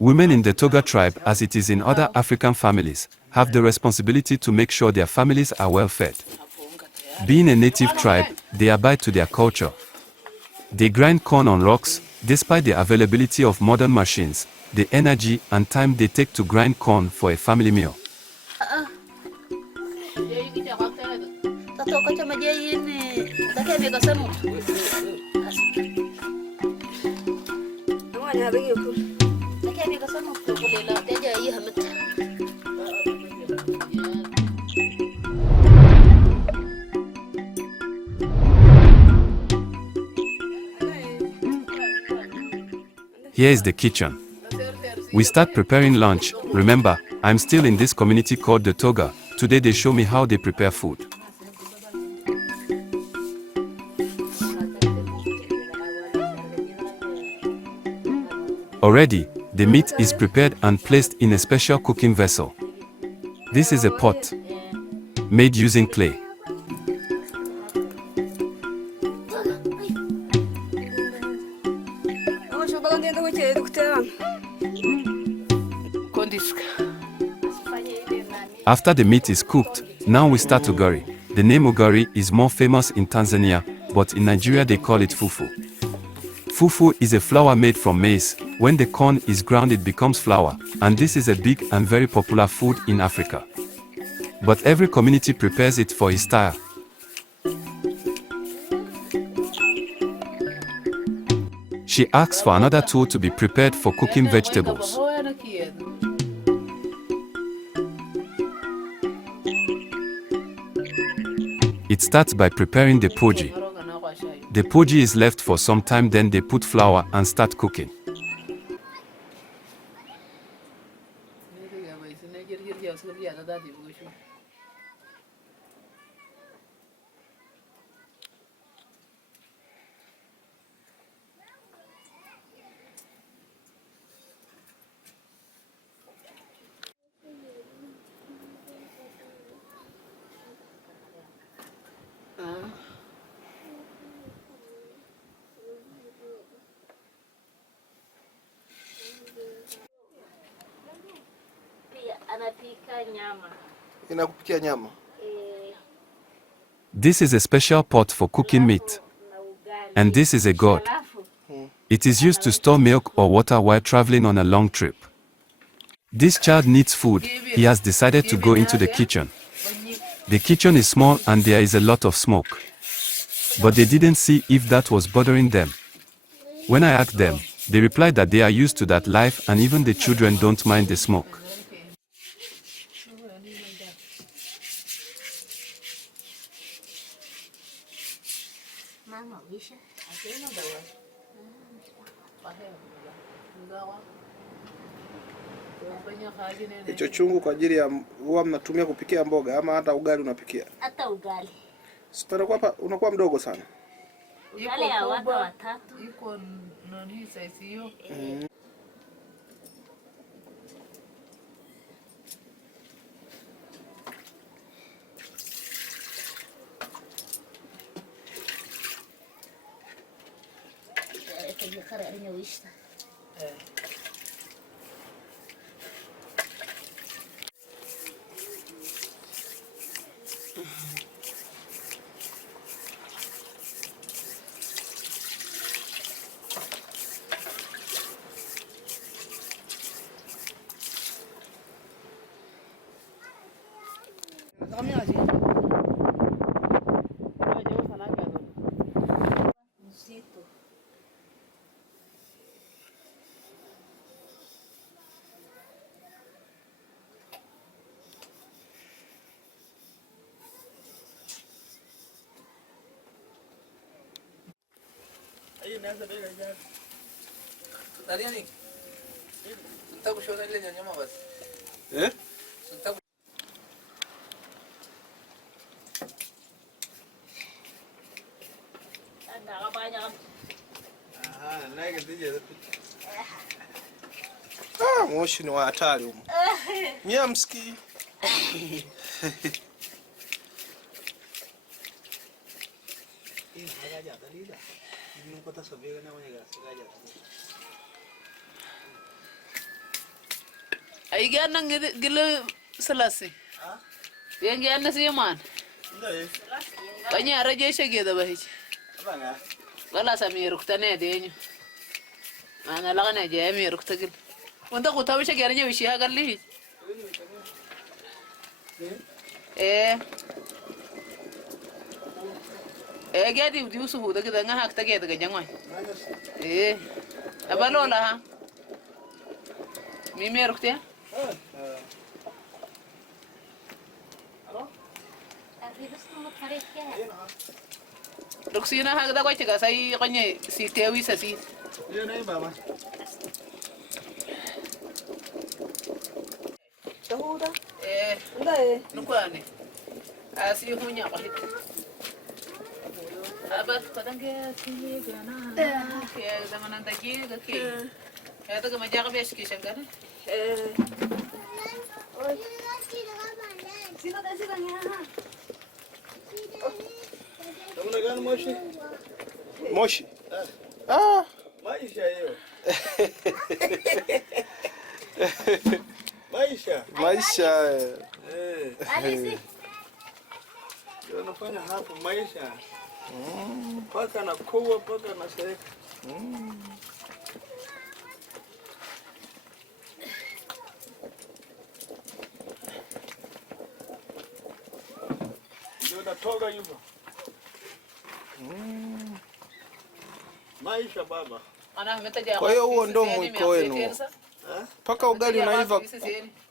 Women in the Toga tribe, as it is in other African families, have the responsibility to make sure their families are well fed. Being a native tribe, they abide to their culture. They grind corn on rocks. Despite the availability of modern machines, the energy and time they take to grind corn for a family meal. Here is the kitchen. We start preparing lunch. Remember, I'm still in this community called the Toga. Today they show me how they prepare food. Already, the meat is prepared and placed in a special cooking vessel. This is a pot made using clay. After the meat is cooked, now we start ugari. The name ugari is more famous in Tanzania, but in Nigeria they call it fufu. Fufu is a flour made from maize. When the corn is ground it becomes flour, and this is a big and very popular food in Africa. But every community prepares it for his style. She asks for another tool to be prepared for cooking vegetables. It starts by preparing the poji. The poji is left for some time, then they put flour and start cooking. This is a special pot for cooking meat. And this is a gourd. It is used to store milk or water while traveling on a long trip. This child needs food. He has decided to go into the kitchen. The kitchen is small and there is a lot of smoke. But they didn't see if that was bothering them. When I asked them, they replied that they are used to that life and even the children don't mind the smoke. Hicho chungu kwa ajili ya huwa mnatumia kupikia mboga ama hata ugali unapikia? Hata ugali. Sipana kwa hapa unakuwa mdogo sana. Ugali ya watu watatu. Iko nani size hiyo? Taliani. Nitakushona ile nyama basi. Eh? Moshi ni wa hatari huko. Nyamski. Igana gila selasi. Yang gana sih man. Banyak raja gitu bahij. Wala sami ruktane denyo. Ana lagana jami ruktagil. Wanta kutawi shagarnya wishi hagalli. Gadi di usubu da kida ngahak tage daga jangwai. Abalola ha. Mimi rukte? Ruksina hak da kwache ka sai kwanye si tewi sa si. Hiyo na baba. Tahuda. Ndae. Nukwani. Asi hunya kwa hit. Abat kadange kigana. Ke zamanan da kiga ke. Ya daga majaga besh ki shangana. Sino da sino nya. Namna gani moshi? Moshi. Ah, Maisha hiyo. Maisha. maisha. Alisi. Ndio nafanya hapo maisha. Paka na kuwa paka na seka. Ndio natoka hivyo. Maisha baba. Ana metaja. Kwa hiyo huo ndo mwiko wenu. Paka ugali unaiva.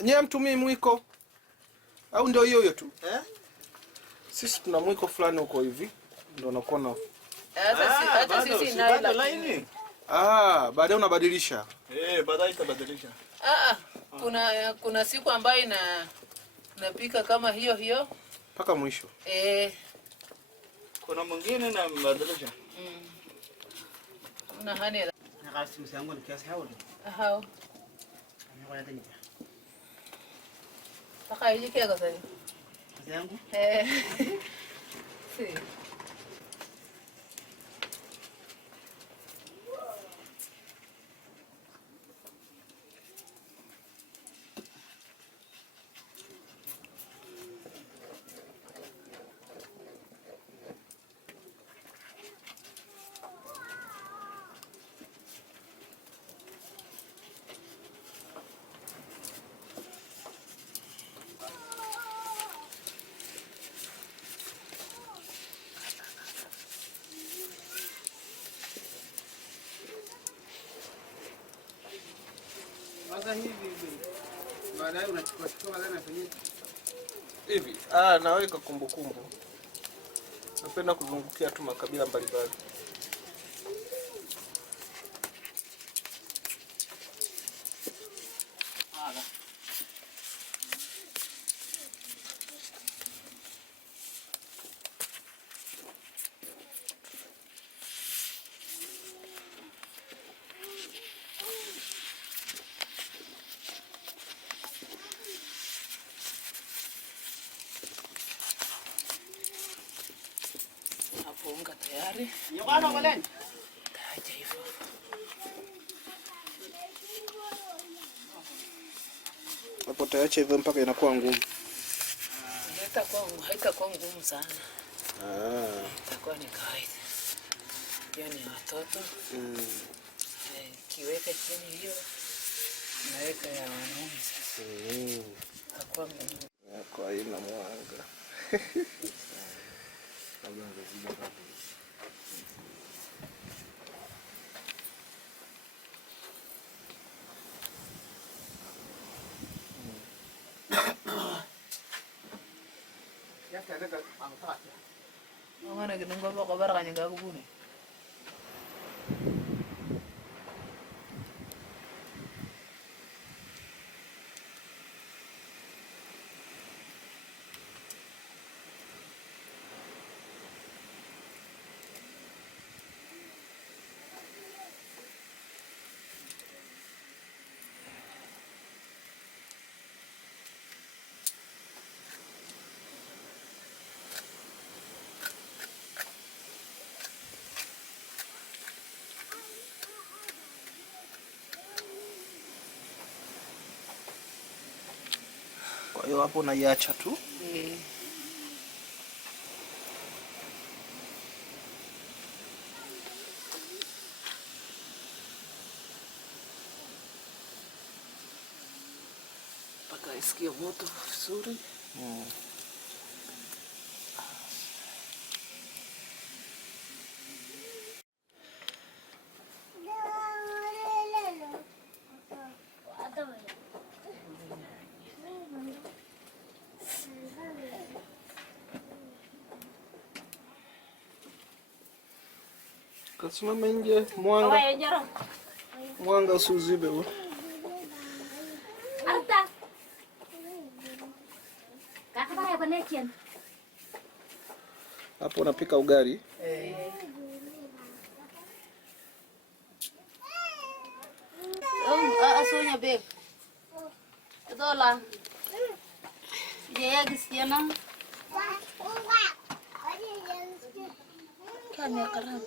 Nyie mtumii mwiko? Au ndio hiyo hiyo tu? Sisi tuna mwiko fulani huko hivi. Ndio unakuwa na Hata sisi na laini. Baadaye unabadilisha. Baadaye itabadilisha. Kuna siku ambayo napika kama hiyo Paka mwisho. Kuna mwingine na mbadilisha. Na hani Nakasi msangu ni kiasi hao. hao. Anakwenda tena. Paka hiji kia kwa sasa. Kazi yangu? Si. Sasa hivi baadaye unachukua baadaye unafanyia Hivi. Naweka kumbukumbu. Napenda kuzungukia tu makabila mbalimbali. Unga tayari. Nyokana mwaleni. Taja hivyo. Hapo taacha hivyo mpaka inakuwa ngumu. Haitakuwa ngumu sana. Itakuwa ni kawaida. Hiyo ni watoto. Kiweka chini hiyo. Naweka ya wanaume sasa. Itakuwa ngumu. Kwa haina mwanga. Mana ginung gua kabar kanya gak kubune. Kwa hiyo hapo unaiacha tu. Mpaka isikie moto vizuri. Kasimama nje, mwanga usiuzibe huo. Hapo unapika ugali. Asunya beg. Dola. Dia gisiana. Kami karam.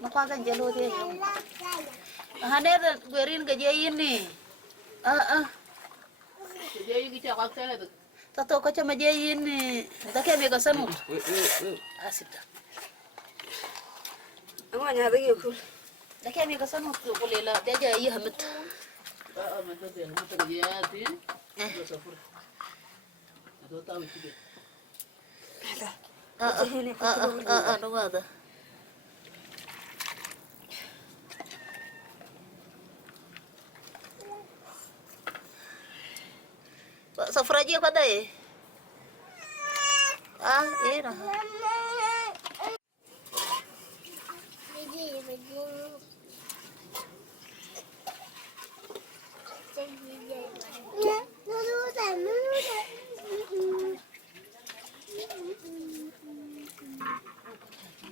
Nakwaga jalo dia. Hane guerin gaje ini. Gaje gicha wakta itu. Tato kaca maje ini. Take me gasanu. Asipta. Amanya hadagi kul. Take me gasanu kulela dia iya hamit. Mata dia hamit gaje ati. Safur. Ado tahu itu. Ano ada? Safur aja pada eh. Era.